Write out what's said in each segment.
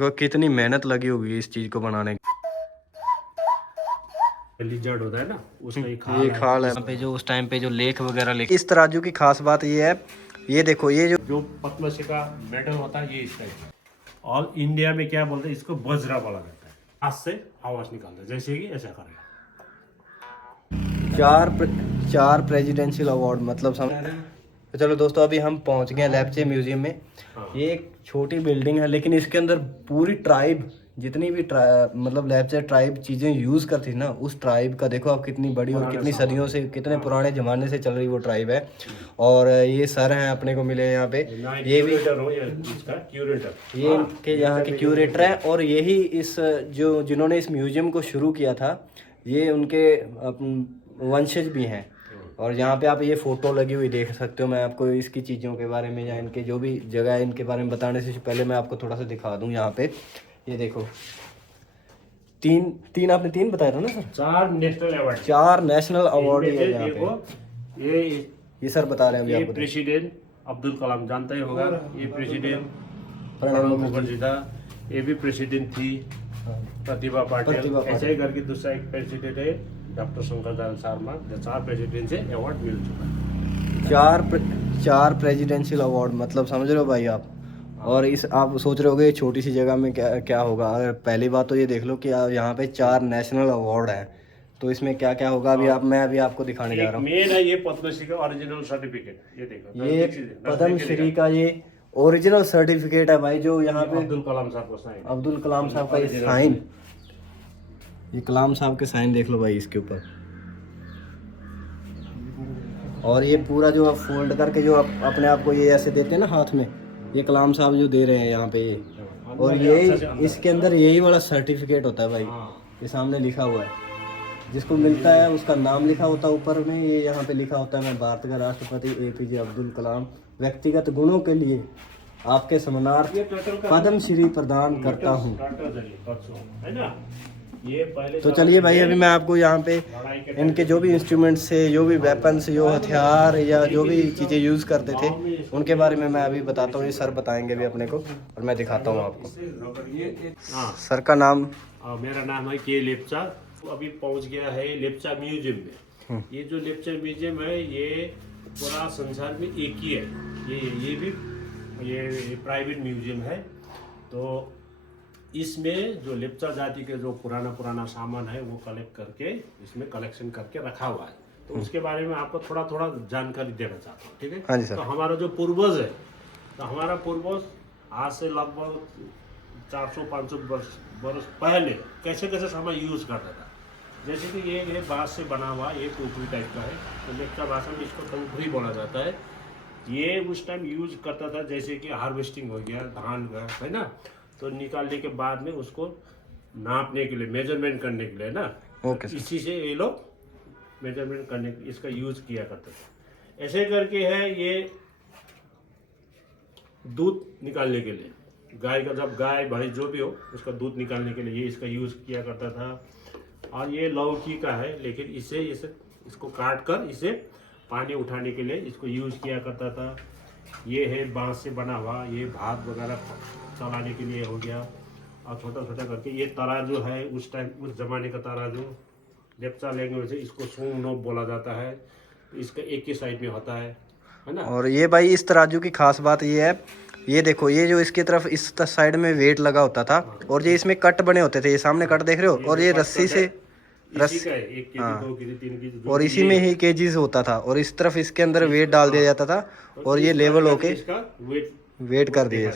तो कितनी मेहनत लगी होगी इस चीज को बनाने की। लिजर्ड होता है ना, उसका ये खाल है। यहाँ पे जो उस टाइम पे जो लेख वगैरह लेख, इस तराजू की खास बात ये है, ये देखो ये जो पद्मश्री का मेडल होता है ये इसका है। और इंडिया में क्या बोलते हैं इसको बजरा बोला जाता है। हाथ से आवाज निकालता है जैसे कि ऐसा करेगा। चार प्रेसिडेंशियल अवार्ड मतलब समझ रहे हैं। तो चलो दोस्तों अभी हम पहुंच गए लेप्चे म्यूजियम में। ये एक छोटी बिल्डिंग है लेकिन इसके अंदर पूरी ट्राइब जितनी भी मतलब लेप्चे ट्राइब चीज़ें यूज़ करती थी ना, उस ट्राइब का देखो आप कितनी बड़ी और कितनी सदियों से कितने पुराने ज़माने से चल रही वो ट्राइब है। और ये सर हैं अपने को मिले यहाँ पे, ये भी ये इनके यहाँ के क्यूरेटर हैं। और यही इस जो जिन्होंने इस म्यूजियम को शुरू किया था ये उनके वंशज भी हैं। और यहाँ पे आप ये फ़ोटो लगी हुई देख सकते हो। मैं आपको इसकी चीज़ों के बारे में या इनके जो भी जगह है इनके बारे में बताने से पहले मैं आपको थोड़ा सा दिखा दूँ। यहाँ पे ये देखो तीन आपने तीन बताया था ना sir? 4 national award, 4 national award है यहाँ पे। ये सर बता रहे हैं अभी आपको। प्रेसिडेंट अब्दुल कलाम जानता ही होगा, ये प्रेसिडेंट प्रणब मुखर्जी था, ये भी प्रेसिडेंट थी प्रतिभा पाटिल। ऐसे ही करके दूसरा एक प्रेसिडेंट है डॉक्टर शंकर दयाल शर्मा। 4 प्रेसिडेंट से अवार्ड मिल चुका है। 4 प्रेसिडेंशियल अवार्ड मतलब समझ रहे हो भाई आप। और इस आप सोच रहे होगे छोटी सी जगह में क्या क्या होगा। अगर पहली बात तो ये देख लो कि यहाँ पे 4 नेशनल अवार्ड हैं, तो इसमें क्या क्या होगा मैं अभी आपको दिखाने जा रहा हूँ। मेन है ये पद्मश्री का ओरिजिनल सर्टिफिकेट। ये देखो ये पद्मश्री का ये ओरिजिनल सर्टिफिकेट है भाई, जो यहाँ पे अब्दुल कलाम साहब का साइन, अब्दुल कलाम साहब का ये साइन, ये कलाम साहब के साइन देख लो भाई इसके ऊपर। और ये पूरा जो आप फोल्ड करके जो अपने आप को ये ऐसे देते हैं ना हाथ में, ये कलाम साहब जो दे रहे हैं यहाँ पे ये। और ये इसके अंदर यही वाला सर्टिफिकेट होता है भाई, ये सामने लिखा हुआ है। जिसको मिलता है उसका नाम लिखा होता है ऊपर में, ये यहाँ पे लिखा होता है मैं भारत का राष्ट्रपति APJ अब्दुल कलाम व्यक्तिगत गुणों के लिए आपके सम्मानार्थ पद्मश्री प्रदान करता हूँ। तो चलिए भाई अभी मैं आपको यहाँ पे इनके जो भी इंस्ट्रूमेंट्स से जो भी वेपन्स जो हथियार या जो भी चीज़ें यूज़ करते थे उनके बारे में मैं अभी बताता हूँ। ये सर बताएंगे भी अपने को और मैं दिखाता हूँ आपको। सर का नाम? मेरा नाम है के लेप्चा। अभी पहुँच गया है लेप्चा म्यूजियम में। ये जो लेप्चा म्यूजियम है ये पूरा संसार में एक ही है। ये भी ये प्राइवेट म्यूजियम है। तो इसमें जो लेप्चा जाति के जो पुराना सामान है वो कलेक्ट करके इसमें कलेक्शन करके रखा हुआ है। तो उसके बारे में आपको थोड़ा जानकारी देना चाहता हूँ, ठीक है? हाँ जी सर। तो हमारा जो पूर्वज है, तो हमारा पूर्वज आज से लगभग 400-500 वर्ष पहले कैसे सामान यूज करता था। जैसे कि ये बांस से बना हुआ ये टोकरी टाइप का है, तो लेप्चा भाषा में इसको टोकरी बोला जाता है। ये उस टाइम यूज करता था जैसे कि हार्वेस्टिंग हो गया धान का, है ना, तो निकालने के बाद में उसको नापने के लिए, मेजरमेंट करने के लिए ना, इसी से ये लोग मेजरमेंट करने के इसका यूज किया करते थे। ऐसे करके है ये दूध निकालने के लिए, गाय का जब गाय भाई जो भी हो उसका दूध निकालने के लिए ये इसका यूज किया करता था। और ये लौकी का है, लेकिन इसे इसको काट कर इसे पानी उठाने के लिए इसको यूज किया करता था। ये है बांस से बना हुआ, ये भात वगैरह चलाने के लिए हो गया। और छोटा करके ये तराजू है, उस टाइम उस जमाने का तराजू, लेप्चा लैंग्वेज से इसको सूंग नोक बोला जाता है। इसका एक ही साइड में होता है ना। और ये भाई इस तराजू की खास बात ये है, ये देखो ये जो इसकी तरफ इस साइड में वेट लगा होता था और ये इसमें कट बने होते थे। ये सामने कट देख रहे हो, और ये रस्सी से रस्सी 1 केजी 2 केजी 3 केजी और इसी में ही केजीज होता था। और इस तरफ इसके अंदर वेट डाल दिया जाता था और ये लेवल होके इसका वेट कर दिए।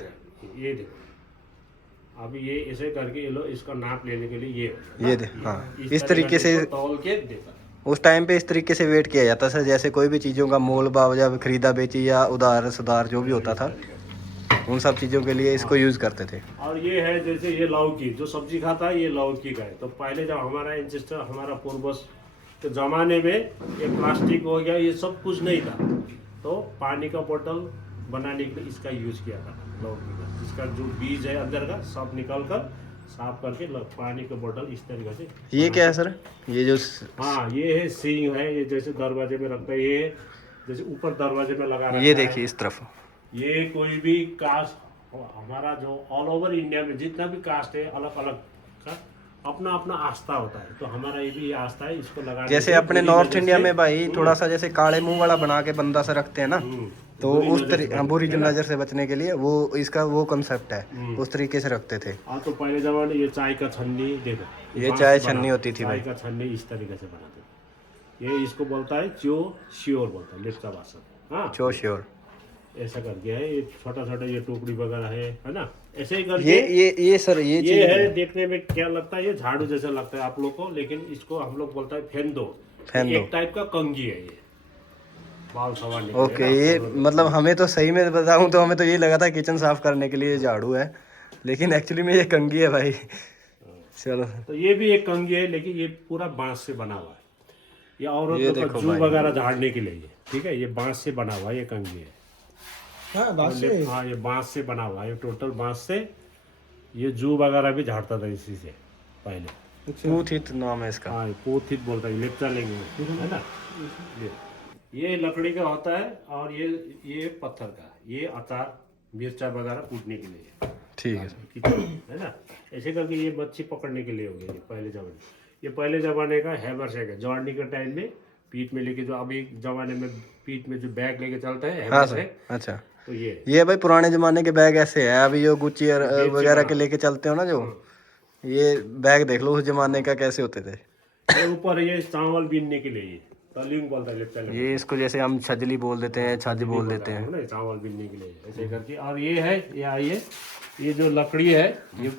ये देखो अभी ये ऐसे करके ये लोग इसका नाप लेने के लिए हाँ इस तरीके से तौल के देता। उस टाइम पे इस तरीके से वेट किया जाता था जैसे कोई भी चीज़ों का मोल भाव या खरीदा बेची या उधार सुधार जो भी होता था उन सब चीज़ों के लिए इसको यूज़ करते थे। और ये है जैसे ये लौकी जो सब्जी खाता है, ये लौकी का है। तो पहले जब हमारा एंसेस्टर हमारा पूर्वज के ज़माने में ये प्लास्टिक हो गया ये सब कुछ नहीं था, तो पानी का बोतल बनाने के लिए इसका यूज़ किया था लौकी का। इसका जो बीज है अंदर का सब निकाल कर साफ करके पानी का बोतल इस तरीके से। ये क्या है सर? ये जो हाँ ये है सींग है, ये जैसे दरवाजे में रखता है, ये जैसे ऊपर दरवाजे में लगा रखा है। ये देखिए इस तरफ ये कोई भी कास्ट हमारा जो ऑल ओवर इंडिया में जितना भी कास्ट है अलग अलग का अपना अपना आस्था होता है, तो हमारा ये भी आस्था है इसको लगा। जैसे अपने नॉर्थ इंडिया में भाई थोड़ा सा जैसे काले मुंह वाला बना के बंदा सा रखते हैं ना, तो उस तरीके बुरी नजर से बचने के लिए वो इसका वो कंसेप्ट है, उस तरीके से रखते थे। हाँ, तो पहले जमाने ये चाय का छन्नी देखो, ये चाय छन्नी होती थी चाय भाई, का छन्नी इस तरीके से बनाते। ये इसको बोलता है चो श्योर बोलता है लेप्चा भाषा। हाँ, चो श्योर ऐसा करके है, ये छोटा छोटा ये टोकरी वगैरह है ना, ऐसे ही करके। ये सर ये है देखने में क्या लगता है, ये झाड़ू जैसा लगता है आप लोग को, लेकिन इसको हम लोग बोलता है फेंदो। एक टाइप का कंघी है ये, बाल संवारने के लिए। ओके, ये मतलब हमें तो सही में बताऊं तो हमें तो ये लगा था किचन साफ करने के लिए झाड़ू है, लेकिन एक्चुअली में ये कंघी है भाई। चलो, तो ये भी एक कंघी है, लेकिन ये पूरा बांस से बना हुआ है। ये औरत को जू वगैरह झाड़ने के लिए, ठीक है, ये बांस से बना हुआ है, ये कंघी है। हाँ, ये बांस से बना हुआ है, टोटल बांस से। ये जू वगैरह भी झाड़ता था इसी से पहले। पूथित नाम है इसका। हाँ, पूथित बोलता है, लेप्चा लैंग्वेज है ना। ये लकड़ी का होता है, और ये पत्थर का, ये अचार मिर्चा वगैरह कूटने के लिए, ठीक है है ना। ऐसे करके ये मच्छी पकड़ने के लिए हो गया। ये पहले जमाने का हैमर शेक है, जवानी के टाइम में पीठ में लेके, जो अभी जमाने में पीठ में जो बैग लेके चलता है हैमर शेक। अच्छा, तो ये भाई पुराने जमाने के बैग ऐसे है, अभी जो गुच्ची वगैरह के लेके चलते हो ना, जो ये बैग देख लो उस जमाने का कैसे होते थे। ये ऊपर ये चावल बीनने के लिए, तलिंग बोलता है, ये इसको जैसे हम छजली बोल देते हैं, छज बोल देते हैं ना, चावल बीनने के लिए ऐसे करके। और ये है, ये आइए, ये जो लकड़ी है ये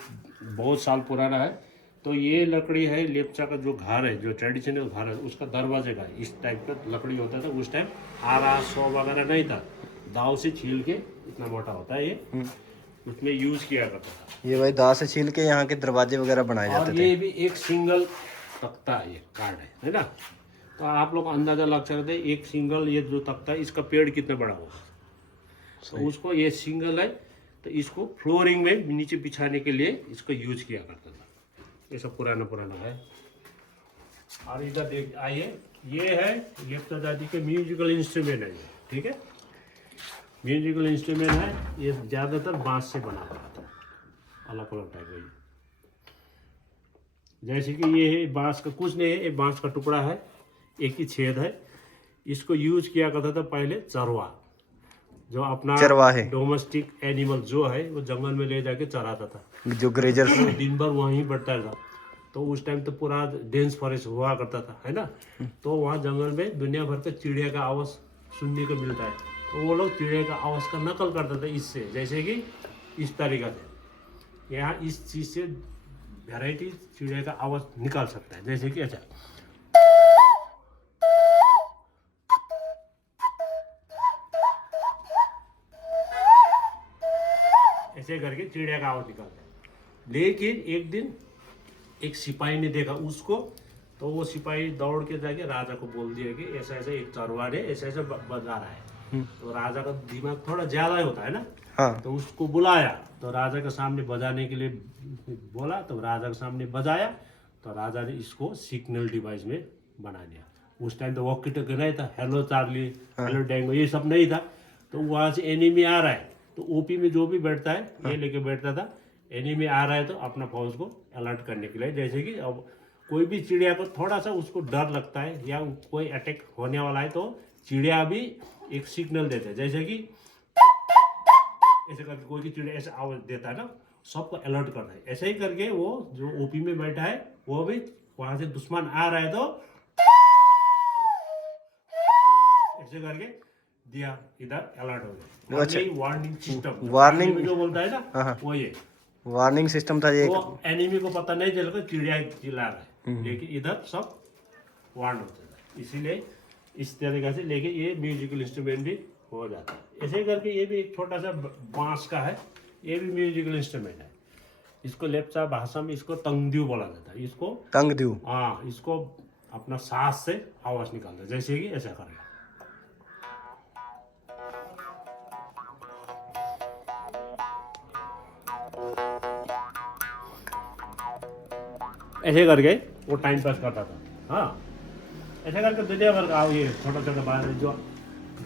बहुत साल पुराना है। तो ये लकड़ी है लेप्चा का जो घर है, जो ट्रेडिशनल घर है, उसका दरवाजे का इस टाइप का लकड़ी होता था उस टाइम। आरा सौ वगैरह नहीं था, दाव से छील के इतना मोटा होता है ये, उसमें यूज किया करता था। ये भाई दाव से छील के यहाँ के दरवाजे वगैरह बनाए जाते थे। ये भी एक सिंगल तख्ता ये कार्ड है ना। तो आप लोग अंदाजा लग सकते हैं, एक सिंगल ये जो तख्ता है इसका पेड़ कितना बड़ा होगा। तो उसको ये सिंगल है, तो इसको फ्लोरिंग में नीचे बिछाने के लिए इसको यूज किया करता था। ये सब पुराना है। और इधर देख आइए, ये है लेप्चा जाति के म्यूजिकल इंस्ट्रूमेंट है ये, ठीक है, म्यूजिकल इंस्ट्रूमेंट है। ये ज़्यादातर बांस से बना हुआ था, अलग अलग टाइप का। जैसे कि ये है बांस का, कुछ नहीं है, ये बांस का टुकड़ा है, एक ही छेद है। इसको यूज किया करता था पहले चरवा, जो अपना डोमेस्टिक एनिमल जो है वो जंगल में ले जाके चराता था, जो ग्रेजर तो दिन भर वहीं बैठता था। तो उस टाइम तो पूरा डेंस फॉरेस्ट हुआ करता था, है ना। तो वहाँ जंगल में दुनिया भर का चिड़िया का आवाज़ सुनने को मिलता है। तो वो लोग चिड़िया का आवाज़ का नकल करते थे इससे, जैसे कि इस तरीका से। यहाँ इस चीज़ से वैरायटी चिड़िया का आवाज़ निकाल सकता है, जैसे कि अच्छा ऐसे करके चिड़िया का आवाज़ निकालता है। लेकिन एक दिन एक सिपाही ने देखा उसको, तो वो सिपाही दौड़ के जाके राजा को बोल दिया कि ऐसा ऐसा एक चरवा ने ऐसा ऐसा बजा रहा है। तो राजा का दिमाग थोड़ा ज्यादा होता है ना। हाँ। तो उसको बुलाया, तो राजा के सामने बजाने के लिए बोला, तो राजा के सामने बजाया। तो राजा ने इसको सिग्नल डिवाइस में बना दिया। उस टाइम तो वॉकी टॉकी नहीं था, हेलो चार्ली, हेलो डेंगो, ये सब नहीं था। तो वहाँ से एनिमी आ रहा है, तो ओपी में जो भी बैठता है ये लेके बैठता था। एनिमी आ रहा है तो अपना फौज को अलर्ट करने के लिए, जैसे कि अब कोई भी चिड़िया को थोड़ा सा उसको डर लगता है या कोई अटैक होने वाला है, तो चिड़िया भी एक सिग्नल देते हैं, जैसे कि ऐसे करके कोई भी चिड़िया ऐसा आवाज देता है ना, सबको अलर्ट करता है। ऐसे ही करके वो जो ओपी में बैठा है वो भी वहां से दुश्मन आ रहा है तो ऐसे करके दिया, इधर अलर्ट हो गया। अच्छा, वार्निंग सिस्टम, वार्निंग जो बोलता है ना, वो ये वार्निंग सिस्टम था। ये तो एनिमी को पता नहीं चलेगा चिड़िया चिल्ला रहा है, लेकिन इधर सब वार्न होता है। इसीलिए इस तरीके से लेके ये म्यूजिकल इंस्ट्रूमेंट भी हो जाता है। ऐसे करके ये भी एक छोटा सा बांस का है, ये भी म्यूजिकल इंस्ट्रूमेंट है। इसको लेप्चा भाषा में इसको तंगद्यू बोला जाता है। इसको तंगद्यू, हाँ, इसको अपना सांस से आवाज निकालता है, जैसे कि ऐसा करेगा। ऐसे करके वो टाइम पास करता था। हाँ, ऐसे करके दुनिया भर का ये छोटा छोटा बात जो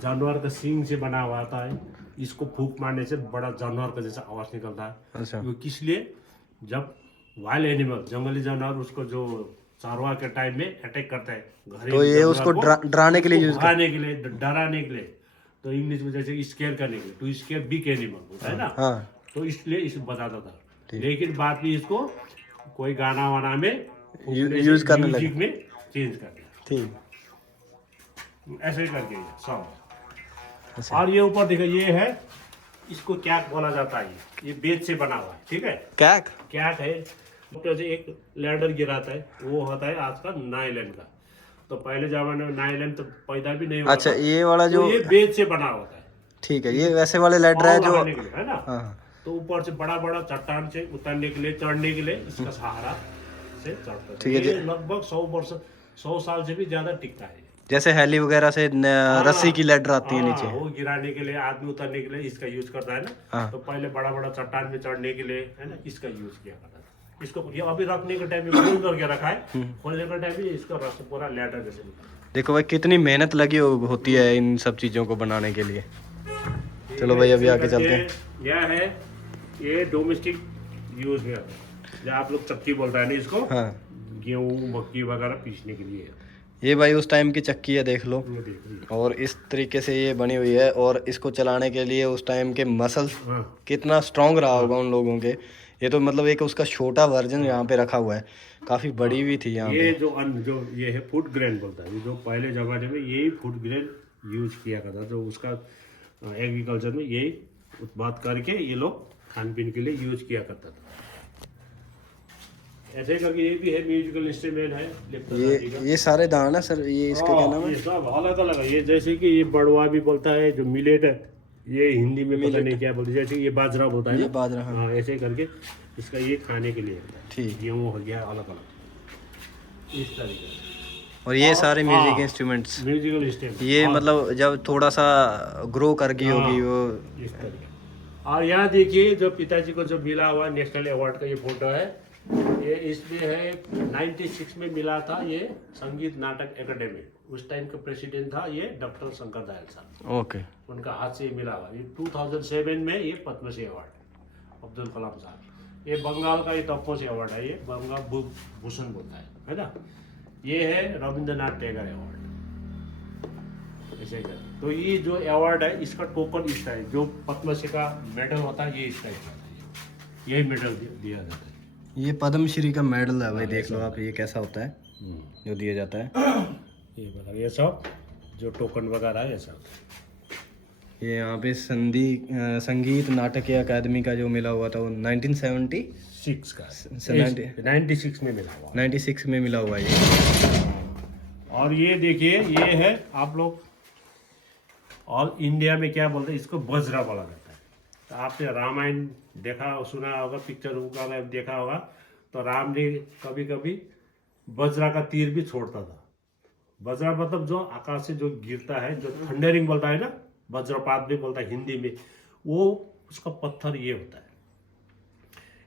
जानवर का सींग से बना हुआ आता है, इसको फूंक मारने से बड़ा जानवर का जैसा आवाज निकलता है। अच्छा। वो किस लिए, जब वाइल्ड एनिमल जंगली जानवर उसको जो चारवा के टाइम में अटैक करता है तो ये उसको डराने के लिए यूज भगाने के लिए, डराने के लिए, तो इंग्लिश में जैसे स्केयर करने के लिए, टू स्केयर बिग एनिमल होता है ना। हाँ। तो इसलिए इसे बताता था, लेकिन बाद में इसको कोई गाना वाना में यूज करने लगे, म्यूजिक में चेंज कर दिया। ठीक, ऐसे ही करके सब। अच्छा। और ये ऊपर देखो, ये है, इसको क्या बोला जाता है, ये बेज से बना हुआ है, ठीक है। क्या है, जैसे एक लैडर गिराता है, वो होता है आज का नायलन का। तो पहले जमाने में नायलन तो पैदा भी नहीं हुआ। अच्छा, ये वाला जो तो ये बेज से बना होता है, ठीक है। ये वैसे वाले लैडर है जो, है ना। हाँ। तो ऊपर से बड़ा बड़ा चट्टान से उतरने के लिए, चढ़ने के लिए इसका सहारा से चढ़ता है। ठीक है। ये लगभग 100 साल से भी ज्यादा टिकता है। जैसे हेली वगैरह से रस्सी की लैडर आती है नीचे, वो गिराने के लिए, आदमी उतरने के लिए इसका यूज करता है ना। हाँ। तो पहले बड़ा बड़ा चट्टान में चढ़ने के लिए, है ना, इसका यूज किया करता था। इसको ये अभी रखने के टाइम में खोल करके रखा है, खोलने के टाइम में इसका रस पूरा लैडर जैसे निकलता। देखो भाई कितनी मेहनत लगी होती है इन सब चीजों को बनाने के लिए। चलो भाई अभी आगे चलते हैं। यह है, ये डोमेस्टिक यूज में आता है, जो आप लोग चक्की बोलता है ना इसको, हाँ। गेहूँ मक्की वगैरह पीसने के लिए। ये भाई उस टाइम की चक्की है, देख लो। ये देखिए। और इस तरीके से ये बनी हुई है, और इसको चलाने के लिए उस टाइम के मसल्स हाँ। कितना स्ट्रांग रहा होगा उन लोगों के। ये तो मतलब एक उसका छोटा वर्जन यहाँ पे रखा हुआ है, काफी बड़ी भी थी यहाँ ये पे। जो ये है फूड ग्रेन बोलता है, जो पहले जमाने में यही फूड ग्रेन यूज किया करता, जो उसका एग्रीकल्चर में यही उत्पाद करके ये लोग खान पीन के लिए यूज किया करता था। ऐसे करके ये भी है, म्यूजिकल इंस्ट्रूमेंट है। ये सारे दान है सर, ये इसका क्या नाम है? ये सब अलग अलग है। ये जैसे कि ये बड़वा भी बोलता है, जो मिलेट है, ये हिंदी में पता नहीं क्या बोलते, जैसे ये बाजरा बोलता है, ये बाजरा, हाँ। ऐसे करके इसका ये खाने के लिए ठीक, गेहूँ हो गया, अलग अलग इस तरीके से। और ये सारे म्यूजिक इंस्ट्रूमेंट्स, म्यूजिकल इंस्ट्रूमेंट ये मतलब जब थोड़ा सा ग्रो कर गई होगी वो इस तरीके। और यहाँ देखिए, जो पिताजी को जो मिला हुआ नेशनल अवार्ड का ये फोटो है, ये इसमें है 96 में मिला था, ये संगीत नाटक एकेडमी। उस टाइम का प्रेसिडेंट था ये डॉक्टर शंकर दयाल साहब। ओके। उनका हाथ से मिला हुआ। ये 2007 में ये पद्मश्री अवार्ड अब्दुल कलाम साहब। ये बंगाल का ये तपोश्री अवार्ड है, ये बंगाल भूषण बोलता है ना। ये है रविंद्रनाथ टैगोर अवार्ड। ऐसे कर, तो ये जो अवार्ड है इसका टोकन इसका है, जो पद्मश्री का मेडल होता है ये इसका है, यही मेडल दिया जाता है। ये पद्मश्री का मेडल है भाई, देख लो आप ये कैसा होता है जो दिया जाता है। ये सब जो टोकन वगैरह है ये सब। ये यहाँ पे संगीत नाटक अकादमी का जो मिला हुआ था वो 1976 का 96 में मिला हुआ, 96 में मिला हुआ है ये। और ये देखिए, ये है आप लोग ऑल इंडिया में क्या बोलते हैं, इसको बजरा बोला जाता है। तो आपने रामायण देखा सुना होगा, पिक्चर वगैरह देखा होगा, तो राम ने कभी कभी बजरा का तीर भी छोड़ता था। बजरा मतलब जो आकाश से जो गिरता है, जो थंडरिंग बोलता है ना, वज्रपात भी बोलता है हिंदी में, वो उसका पत्थर ये होता है।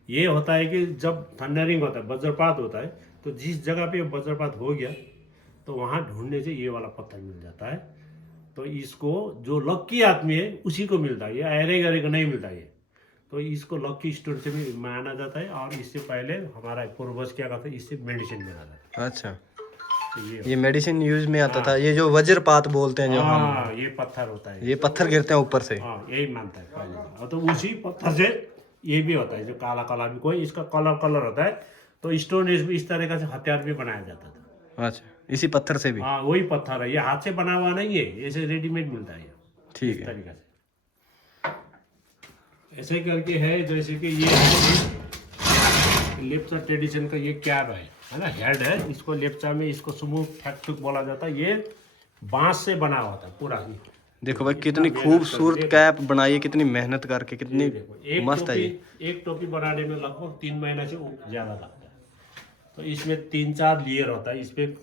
ये होता है कि जब थंडरिंग होता है, वज्रपात होता है, तो जिस जगह पे वज्रपात हो गया तो वहाँ ढूंढने से ये वाला पत्थर मिल जाता है। तो इसको जो लक्की आदमी है उसी को मिलता है, ये अरे गरे को नहीं मिलता ये। तो इसको लक्की स्टोन से भी माना जाता है। और इससे पहले हमारा पूर्वज क्या करते, इससे मेडिसिन बना जाता है। अच्छा, तो ये मेडिसिन यूज में आता था। ये जो वज्रपात बोलते हैं जो हम, ये पत्थर होता है, ये पत्थर गिरते हैं ऊपर से, यही मानता है पहले। तो उसी पत्थर से ये भी होता है, जो काला काला भी कोई इसका कलर होता है। तो स्टोन इस तरह का हथियार भी बनाया जाता था। अच्छा, इसी पत्थर से भी? हाँ, वही पत्थर है, ये हाथ से बना हुआ नहीं है, ऐसे रेडीमेड मिलता है। ठीक है, तरीका से ऐसे करके है। जैसे कि ये लेप्चा ट्रेडिशन का ये कैप है ना, हेड है। इसको लेप्चा में इसको सुमु ठैक्टुक बोला जाता है। ये बांस से बना हुआ था पूरा। देखो भाई कितनी खूबसूरत कैप बनाई है, कितनी मेहनत करके, कितनी मस्त है ये। एक टोपी बनाने में लगभग 3 महीना से ज्यादा लगता है। तो इसमें 3-4 लेयर होता है। इसमें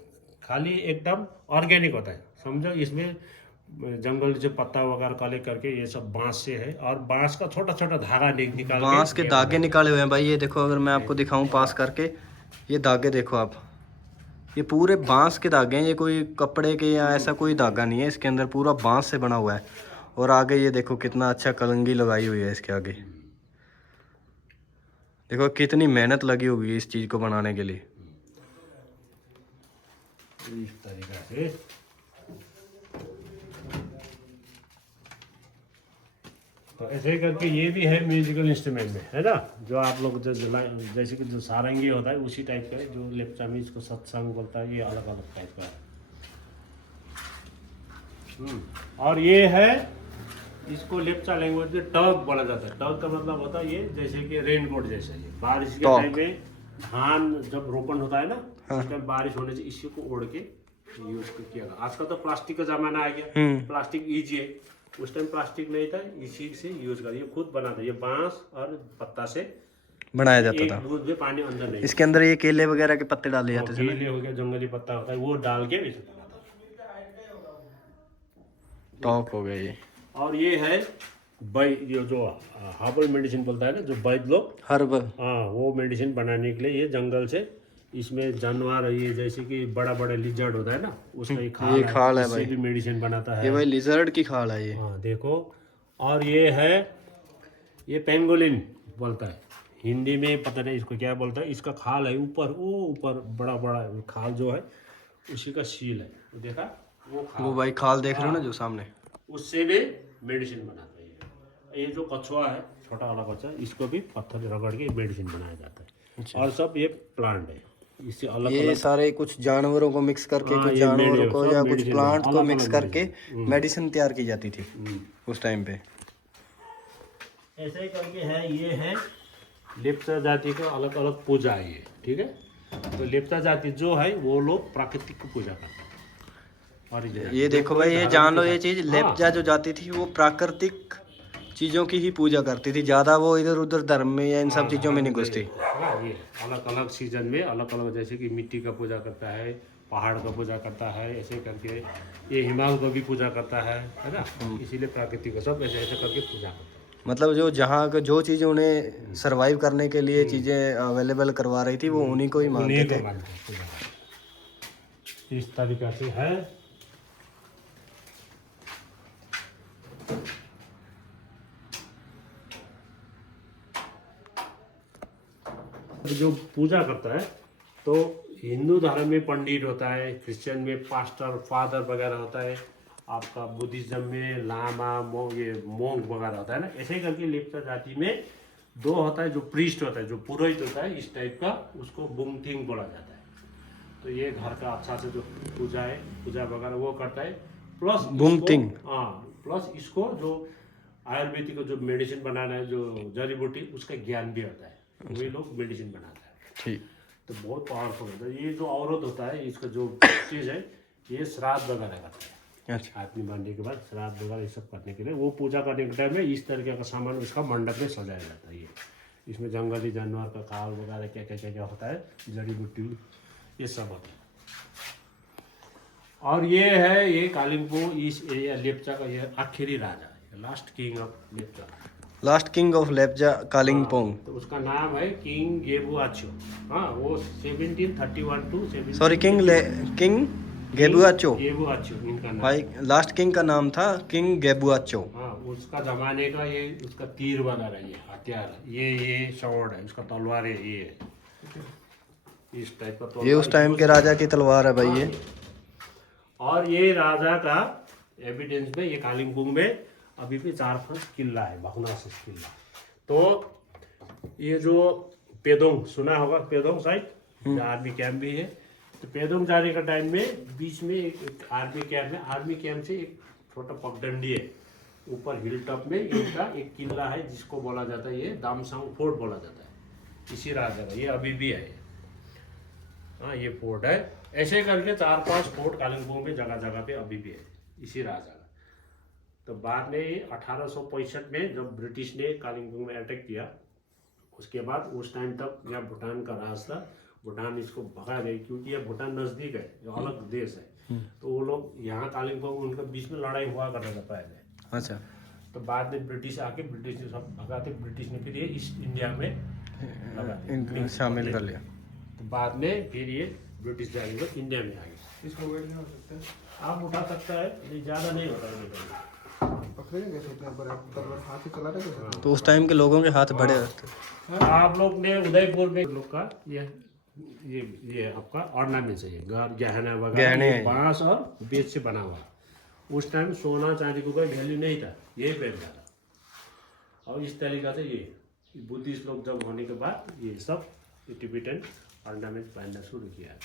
खाली एकदम ऑर्गेनिक होता है, समझो। इसमें जंगल से पत्ता वगैरह कलेक्ट करके ये सब बांस से है। और बांस का छोटा छोटा धागा निकाल, बांस के धागे निकाले हुए हैं भाई। ये देखो, अगर मैं आपको दिखाऊं पास करके, ये धागे देखो आप, ये पूरे बांस के धागे हैं। ये कोई कपड़े के या ऐसा कोई धागा नहीं है, इसके अंदर पूरा बांस से बना हुआ है। और आगे ये देखो कितना अच्छा कलंगी लगाई हुई है इसके आगे। देखो कितनी मेहनत लगी होगी इस चीज को बनाने के लिए। इस तरीका से तो ऐसे करके ये भी है म्यूजिकल इंस्ट्रूमेंट में, है ना, जो आप लोग जैसे कि जो सारंगी होता है उसी टाइप का है। जो लेप्चा में इसको सत्संग बोलता है, ये अलग अलग टाइप का है। और ये है, इसको लेप्चा लैंग्वेज में टग बोला जाता है। टग का मतलब होता है ये जैसे कि रेनकोट जैसा, ये बारिश के टाइम में धान जब रोपण होता है ना, उस टाइम बारिश होने से इसी को ओढ़ के यूज किया। आजकल तो प्लास्टिक का जमाना आ गया, प्लास्टिक ईजी है, उस टाइम प्लास्टिक नहीं था, इसी से यूज कर, ये खुद बना था। ये बांस और पत्ता से बनाया जाता था। दूध में पानी अंदर नहीं, इसके अंदर ये केले वगैरह के पत्ते डाले जाते थे, केले हो गया, जंगली पत्ता होता है, वो डाल के भी बना था। टॉक हो गया ये। और ये है ये जो हर्बल मेडिसिन बोलता है ना, जो वैद्य लोग हर्बल, हाँ, वो मेडिसिन बनाने के लिए ये जंगल से, इसमें जानवर, ये जैसे कि बड़ा बड़ा लिजर्ड होता है ना, उसका ये खाल है भाई, भी मेडिसिन बनाता है। ये भाई लिजर्ड की खाल है ये। हाँ देखो। और ये है, ये पेंगोलिन बोलता है, हिंदी में पता नहीं इसको क्या बोलता है। इसका खाल है ऊपर, वो ऊपर बड़ा बड़ा खाल जो है उसी का सील है, देखा वो भाई खाल देख रहे हो ना जो सामने, उससे भी मेडिसिन बनाता है। ये जो कछुआ है, छोटा वाला कछुआ, इसको भी पत्थर रगड़ के मेडिसिन बनाया जाता है। और सब ये प्लांट है, इससे अलग ये सारे कुछ जानवरों को मिक्स करके, कुछ जानवरों को या कुछ प्लांट को मिक्स करके मेडिसिन तैयार की जाती थी उस टाइम पे। ऐसे ही करके है, ये है लेप्चा जाति का अलग अलग पूजा है ये, ठीक है। तो लेप्चा जाति जो है वो लोग प्राकृतिक को पूजा करते हैं। और ये देखो भाई, ये जान लो ये चीज, लेप्चा जो जाति थी वो प्राकृतिक चीजों की ही पूजा करती थी, ज्यादा वो इधर उधर धर्म में या इन सब चीजों में नहीं घुसती। ये अलग अलग सीजन में अलग अलग, जैसे कि मिट्टी का पूजा करता है, पहाड़ का पूजा करता है, ऐसे करके ये हिमालय को भी पूजा करता है ना। इसीलिए प्राकृतिक को सब ऐसे ऐसे करके पूजा करता है। मतलब जो जहाँ का जो चीज़ उन्हें सरवाइव करने के लिए चीज़ें अवेलेबल करवा रही थी वो उन्हीं को ही मानते थे। इस तरीका से है। जो पूजा करता है तो हिंदू धर्म में पंडित होता है, क्रिश्चियन में पास्टर फादर वगैरह होता है, आपका बुद्धिज्म में लामा ये मोंग वगैरह होता है ना। ऐसे करके लेप्चा जाति में दो होता है, जो प्रीस्ट होता है, जो पुरोहित होता है इस टाइप का, उसको बुंगथिंग बोला जाता है। तो ये घर का अच्छा से जो पूजा है, पूजा वगैरह वो करता है, प्लस बुंगथिंग, हाँ, प्लस इसको जो आयुर्वेदिक को जो मेडिसिन बनाना है, जो जड़ी बूटी, उसका ज्ञान भी होता है, वही लोग मेडिसिन बनाता है। ठीक, तो बहुत पावरफुल होता है। ये जो औरत होता है, इसका जो चीज़ है, ये श्राद्ध वगैरह करता है। अच्छा, आदमी मारने के बाद श्राद्ध वगैरह ये सब करने के लिए, वो पूजा करने के टाइम में इस तरीके का सामान उसका मंडप में सजाया जाता है। ये इसमें जंगली जानवर का खाल वगैरह क्या क्या क्या क्या होता है, जड़ी बूटी, ये सब होता है। और ये है, ये कालिम्पोंग इस एरिया लेप्चा का ये आखिरी राजा है, last king of Lepcha, last king of Lepcha Kalimpong. तो उसका नाम है किंग गेबुआचो। हाँ, वो 1731 टू 17 सॉरी, किंग गेबुआचो। गेबुआचो इनका नाम भाई लास्ट किंग का नाम था किंग गेबुआचो। हाँ, उसका जमाने का ये उसका तीर बना रहा है, हथियार, ये शॉर्ड है, उसका तलवार है, ये इस टाइप का तलवार, ये उस टाइम के राजा की तलवार है भाई ये। और ये राजा का एविडेंस में, ये कालिम्पोंग में अभी भी 4-5 किला है, भखनासिस किला। तो ये जो पेदोंग सुना होगा, पेदोंग साइड आर्मी कैंप भी है। तो पेदोंग जाने का टाइम में बीच में एक आर्मी कैंप है, आर्मी कैंप से एक छोटा पगडंडी है, ऊपर हिल टॉप में इनका एक किला है, जिसको बोला जाता है ये दामसांग फोर्ट बोला जाता है, इसी राजा का, ये अभी भी है। हाँ, ये फोर्ट है। ऐसे करके 4-5 फोर्ट कालिम्पोंग में जगह जगह पे अभी भी है, इसी राजा का। तो बाद में 1865 में जब ब्रिटिश ने कालिम्पोंग में अटैक किया, उसके बाद उस टाइम तक यहाँ भूटान का राज था, भूटान इसको भगा गई, क्योंकि यह भूटान नज़दीक है, जो अलग देश है। तो वो लोग यहाँ कालिम्पोंग, उनके बीच में लड़ाई हुआ करता था पहले। अच्छा, तो बाद में ब्रिटिश आके, ब्रिटिश ने सब भगाते, ब्रिटिश ने फिर ये ईस्ट इंडिया में शामिल कर लिया। तो बाद में फिर ये ब्रिटिश जाएंगे इंडिया में आ गए। इसको वेट नहीं हो सकता, आप उठा सकता है, ज़्यादा नहीं होता है। पकड़ेगा कैसे इतना बड़ा तलवार हाथ से चला रहा है? तो उस टाइम के लोगों के हाथ बड़े होते। आप लोग ने उदयपुर में लोग का ये आपका ऑर्नामेंट्स है, ये गहना वगैरह, गहने ये हैं। बांस और बेच से बना हुआ। उस टाइम सोना चांदी को कोई वैल्यू नहीं था, ये पहनता था। और इस तरीका से ये बुद्धिस्ट लोग जब होने के बाद ये सब टिबेटन ऑर्नामेंट पहनना शुरू किया।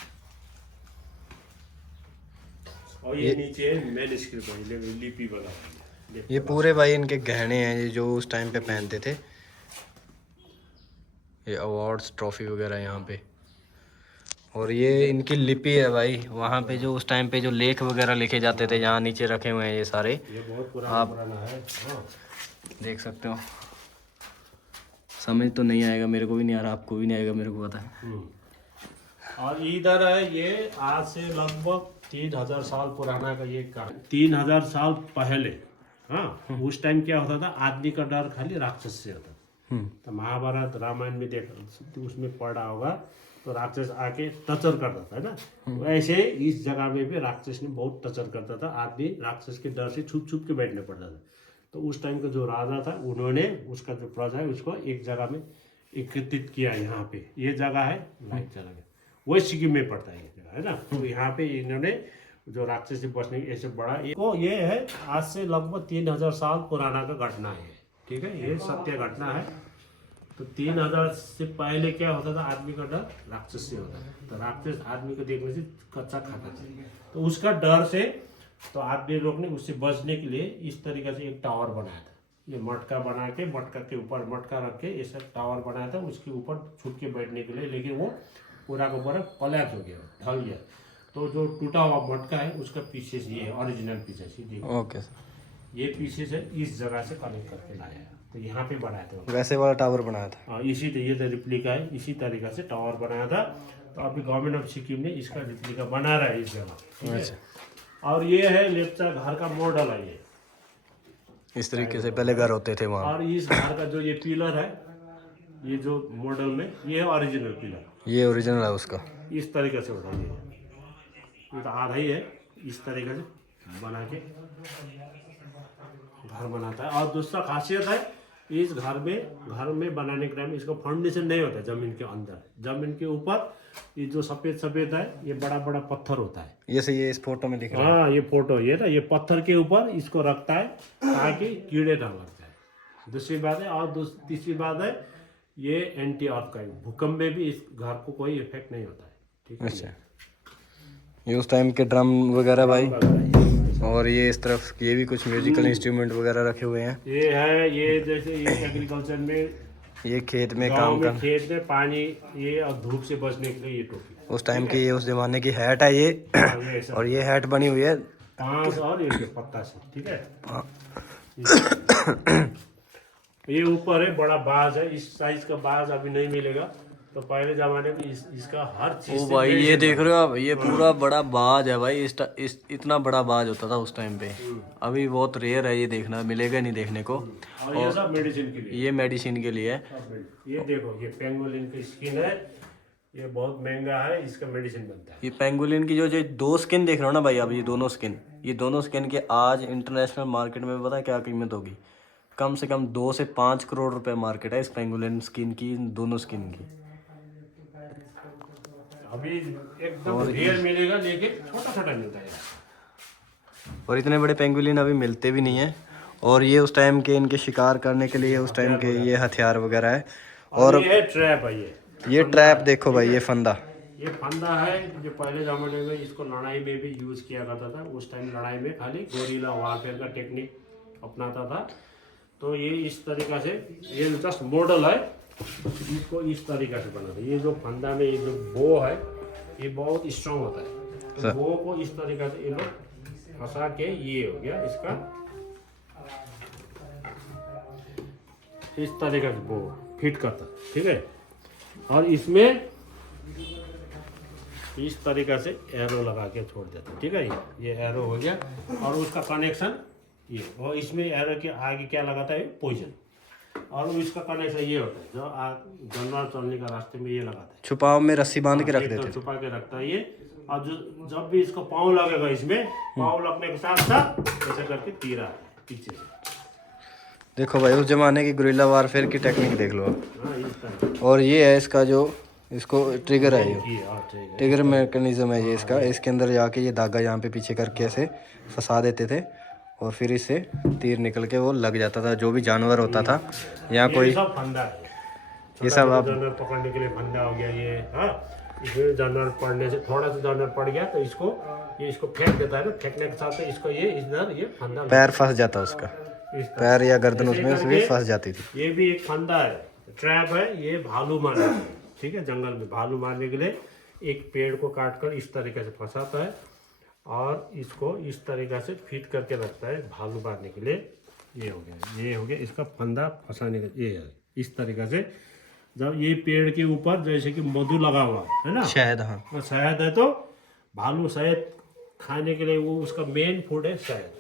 और ये नीचे मैन्युस्क्रिप्ट है, लिपि वगैरह। ये पूरे भाई इनके गहने हैं, ये जो उस टाइम पे पहनते थे। ये अवार्ड्स ट्रॉफी वगैरह यहाँ पे। और ये इनकी लिपि है भाई, वहाँ पे जो उस टाइम पे जो लेख वगैरह लिखे जाते थे, यहाँ नीचे रखे हुए हैं ये सारे। ये बहुत पुराना पुराना है। हाँ। देख सकते हो। समझ तो नहीं आएगा, मेरे को भी नहीं आ रहा, आपको भी नहीं आएगा, मेरे को पता है। और इधर है, ये आज से लगभग 3000 साल पुराना का ये काम। 3000 साल पहले, हाँ, उस टाइम क्या होता था, आदमी का डर खाली राक्षस से होता था। तो महाभारत रामायण में देखा, उसमें पढ़ा होगा, तो राक्षस आके टचर करता था, है ना। वैसे इस जगह में भी राक्षस ने बहुत टचर करता था, आदमी राक्षस के डर से छुप छुप के बैठने पड़ता था। तो उस टाइम का जो राजा था, उन्होंने उसका जो प्रजा है उसको एक जगह में एकत्रित किया। यहाँ पे ये जगह है, लाइट चला गया, वही सिक्किम में पड़ता है ये जगह, है ना। तो यहाँ पे इन्होंने जो राक्षस से बचने के ऐसे बड़ा ये है, आज से लगभग 3000 साल पुराना का घटना है, ठीक है। ये सत्य घटना है। तो 3000 से पहले क्या होता था, आदमी का डर राक्षस से होता था। तो राक्षस आदमी को देखने से कच्चा खाता था, तो उसका डर से तो आदमी लोग ने उससे बचने के लिए इस तरीके से एक टावर बनाया था। ये मटका बना के, मटका के ऊपर मटका रख के ऐसा टावर बनाया था, उसके ऊपर छुप के बैठने के लिए। लेकिन वो पूरा का पूरा कोलैप्स हो गया, ढल गया। तो जो टूटा हुआ मटका है उसका पीसेस ये है, ओरिजिनल पीसेस ये देखो। Okay sir. ये पीसेस है, इस जगह से कलेक्ट करके लाया है, तो यहाँ पे बनाया था। वैसे वाला टावर बनाया था। हाँ, इसी ये तो रिप्लिका है, इसी तरीका से टावर बनाया था। तो अभी गवर्नमेंट ऑफ सिक्किम ने इसका रिप्लिका बना रहा है इस जगह, ठीक है। और ये है लेप्चा घर का मॉडल है ये। इस तरीके से पहले घर होते थे वहाँ। और इस घर का जो ये पिलर है, ये जो मॉडल में ये है ओरिजिनल पिलर, ये ओरिजिनल है उसका। इस तरीके से होता है ये तो आधा ही है, इस तरीके से बना के घर बनाता है। और दूसरा खासियत है, इस घर में बनाने के टाइम इसका फाउंडेशन नहीं होता है जमीन के अंदर, जमीन के ऊपर ये जो सफेद सफेद है ये बड़ा बड़ा पत्थर होता है। ये इस फोटो में दिख रहा है। हाँ, ये फोटो ये ना, ये पत्थर के ऊपर इसको रखता है ताकि कीड़े ना लग जाए। दूसरी बात है, और तीसरी बात है, ये एंटी अर्थ का भूकंप में भी इस घर को कोई इफेक्ट नहीं होता है, ठीक है। अच्छा, ये उस टाइम के ड्रम वगैरह भाई। और ये इस तरफ ये भी कुछ म्यूजिकल इंस्ट्रूमेंट वगैरह रखे हुए हैं। ये है, ये जैसे ये एग्रीकल्चर में, ये खेत में गाँव काम में कर, खेत में पानी, ये और धूप से बचने के लिए ये टोपी। उस टाइम की, ये उस जमाने की हैट है ये। ये ऐसा और ये हैट बनी हुई है बांस और ये पत्ता से, ठीक है। ये ऊपर है बड़ा बाज है, इस साइज का बाज अभी नहीं मिलेगा। तो पहले जमाने में इसका हर चीज ओ से भाई, ये बेस देख रहे हो आप, ये पूरा बड़ा बाज है भाई। इतना बड़ा बाज होता था उस टाइम पे। अभी बहुत रेयर है, ये देखना मिलेगा नहीं देखने को। और ये सब मेडिसिन के लिए, ये मेडिसिन के लिए है। ये देखो, ये पेंगोलिन की स्किन है, ये बहुत महंगा है, इसका मेडिसिन बनता है। ये पेंगुलिन की जो जो दो स्किन देख रहे हो ना भाई, अब ये दोनों स्किन के आज इंटरनेशनल मार्केट में पता है क्या कीमत होगी? कम से कम 2 से 5 करोड़ रुपए मार्केट है इस पेंगुलिन स्किन की, इन दोनों स्किन की। अभी एकदम रेयर मिलेगा, लेकिन छोटा छोटा मिलता है। और इतने बड़े पेंगुलिन अभी मिलते भी नहीं है। और ये उस टाइम के इनके शिकार करने के लिए उस टाइम के ये हथियार वगैरह है। और ये ट्रैप है, ये ट्रैप देखो भाई, ये फंदा, ये फंदा है जो पहले जमाने में इसको लड़ाई में भी यूज किया करता था। उस टाइम लड़ाई में खाली गोरिल्ला वारफेयर का टेक्निक अपनाता था। तो ये इस तरीका से, ये जस्ट मॉडल है, इसको इस तरीका से बनाते हैं। ये जो फंदा में ये जो बो है, ये बहुत स्ट्रांग होता है। तो बो को इस तरीका से ये लोग फंसा के, ये हो गया इसका, इस तरीका से बो फिट करता है, ठीक है। और इसमें इस तरीका से एरो लगा के छोड़ देता है, ठीक है। ये एरो हो गया, और उसका कनेक्शन ये, और इसमें एरो के आगे क्या लगाता है, पॉइजन। और इसका कनेक्शन ये होता है, जो जानवर चलने का रास्ते में ये लगाता है, छुपाव में रस्सी बांध के रख देते थे। छुपा के रखता है ये। और जब भी इसको पाँव लगेगा, इसमें पाँव लगने के साथ साथ ऐसा करके तीर आता है, पीछे से। देखो भाई उस जमाने की गुरिल्ला वारफेयर की टेक्निक देख लो। हाँ इस तरह और ये है इसका जो इसको ट्रिगर है, ये ये हाँ ठीक है। ट्रिगर मैकेनिज्म है ये इसका। इसके अंदर जाके ये धागा यहाँ पे पीछे करके ऐसे फंसा देते थे और फिर इससे तीर निकल के वो लग जाता था जो भी जानवर होता था। यहाँ ये कोई सब फंदा है, ये सब आप जानवर पकड़ने के लिए फंदा हो गया ये। हाँ इसमें जानवर पड़ने से थोड़ा सा जानवर पड़ गया तो इसको ये इसको फेंक देता है ना, फेंकने के साथ इसको ये इधर ये फंदा पैर फंस जाता उसका, इस तरह। पैर या गर्दन ऐसे उसमें करके फंस जाती थी। ये भी एक फंदा है, ट्रैप है, ये भालू मारने के लिए, ठीक है। जंगल में भालू मारने के लिए एक पेड़ को काट कर इस तरीके से फंसाता है और इसको इस तरीके से फिट करके रखता है भालू मारने के लिए। ये हो गया इसका फंदा फंसाने का। ये है इस तरीके से। जब ये पेड़ के ऊपर जैसे कि मधु लगा हुआ है ना, शायद हाँ और शहद है, तो भालू शहद खाने के लिए वो उसका मेन फूड है शहद।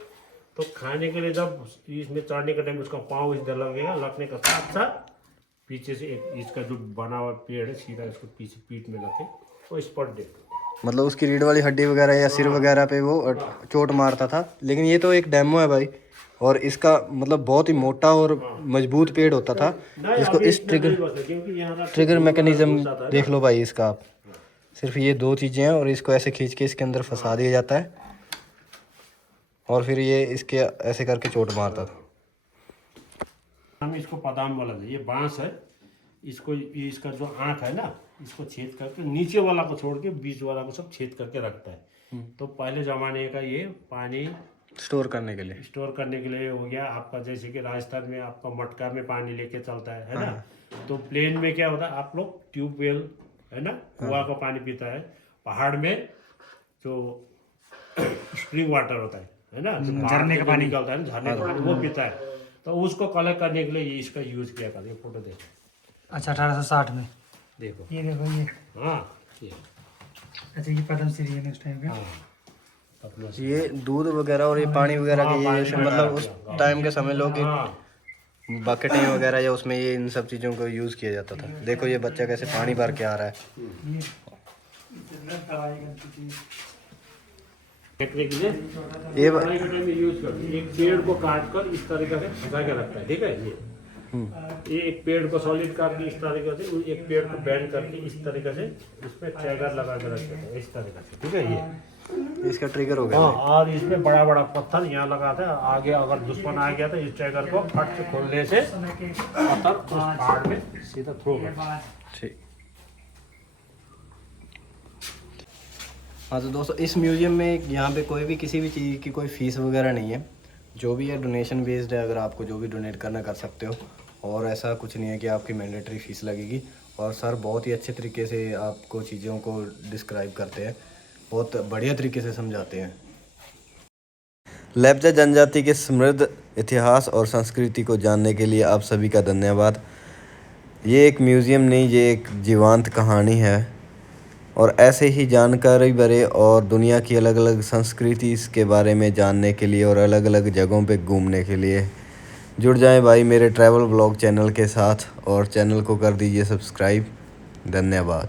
तो खाने के लिए जब इसमें चढ़ने के टाइम उसका पाँव इधर लगेगा, लगने का साथ साथ पीछे से एक इसका जो बना हुआ पेड़ है सीधा इसको पीछे पीठ में रखे और इस पर दे। मतलब उसकी रीढ़ वाली हड्डी वगैरह या सिर वगैरह पे वो चोट मारता था। लेकिन ये तो एक डेमो है भाई, और इसका मतलब बहुत ही मोटा और मजबूत पेड़ होता था जिसको इस ट्रिगर मैकेनिज्म देख लो भाई इसका आप। सिर्फ ये दो चीज़ें हैं और इसको ऐसे खींच के इसके अंदर फंसा दिया जाता है और फिर ये इसके ऐसे करके चोट मारता था। हम इसको पदाम वाला दे, ये बांस है, इसको ये इसका जो आँख है ना इसको छेद करके नीचे वाला को छोड़ के बीच वाला को सब छेद करके रखता है। तो पहले ज़माने का ये पानी स्टोर करने के लिए हो गया आपका। जैसे कि राजस्थान में आपका मटका में पानी लेके चलता है ना। तो प्लेन में क्या होता है, आप लोग ट्यूबवेल है ना, कुआं का पानी पीता है। पहाड़ में जो स्प्रिंग वाटर होता है ना, झरने का पानी निकलता है ना, झरने का पानी वो पीता है। तो उसको कलेक्ट करने के लिए ये इसका यूज किया करते हैं। फोटो देखो। अच्छा 1860 में देखो ये देखो ये। हाँ ये अच्छा ये पद्मश्री है उस टाइम पे। हाँ अपना ये दूध वगैरह और ये पानी वगैरह के ये जैसे मतलब उस टाइम के समय लोग बकेटें वगैरह या उसमें ये इन सब चीज़ों को यूज़ किया जाता था। देखो ये बच्चा कैसे पानी भर के आ रहा है। फेंकने के लिए ये पढ़ाई के टाइम में यूज करते हैं। एक पेड़ को काट कर इस तरीके से फंसा के रखता है, ठीक है। ये एक पेड़ को सॉलिड करके इस तरीके से, एक पेड़ को बैंड करके इस तरीके से इसमें ट्रैगर लगा के रखते हैं इस तरीके से, ठीक है। ये इसका ट्रिगर हो गया। हाँ, और इसमें बड़ा बड़ा पत्थर यहाँ लगाते हैं। आगे अगर दुश्मन आ गया तो इस ट्रैगर को फट से खोलने से पत्थर उस पहाड़ में सीधा थ्रो करता है। ठीक। हाँ तो दोस्तों इस म्यूज़ियम में यहाँ पे कोई भी किसी भी चीज़ की कोई फ़ीस वगैरह नहीं है। जो भी है डोनेशन बेस्ड है, अगर आपको जो भी डोनेट करना कर सकते हो। और ऐसा कुछ नहीं है कि आपकी मैंडेटरी फ़ीस लगेगी। और सर बहुत ही अच्छे तरीके से आपको चीज़ों को डिस्क्राइब करते हैं, बहुत बढ़िया तरीके से समझाते हैं। लेप्चा जनजाति के समृद्ध इतिहास और संस्कृति को जानने के लिए आप सभी का धन्यवाद। ये एक म्यूज़ियम नहीं, ये एक जीवंत कहानी है। और ऐसे ही जानकारी भरे और दुनिया की अलग अलग संस्कृति इसके बारे में जानने के लिए और अलग अलग जगहों पे घूमने के लिए जुड़ जाएं भाई मेरे ट्रैवल व्लॉग चैनल के साथ और चैनल को कर दीजिए सब्सक्राइब। धन्यवाद।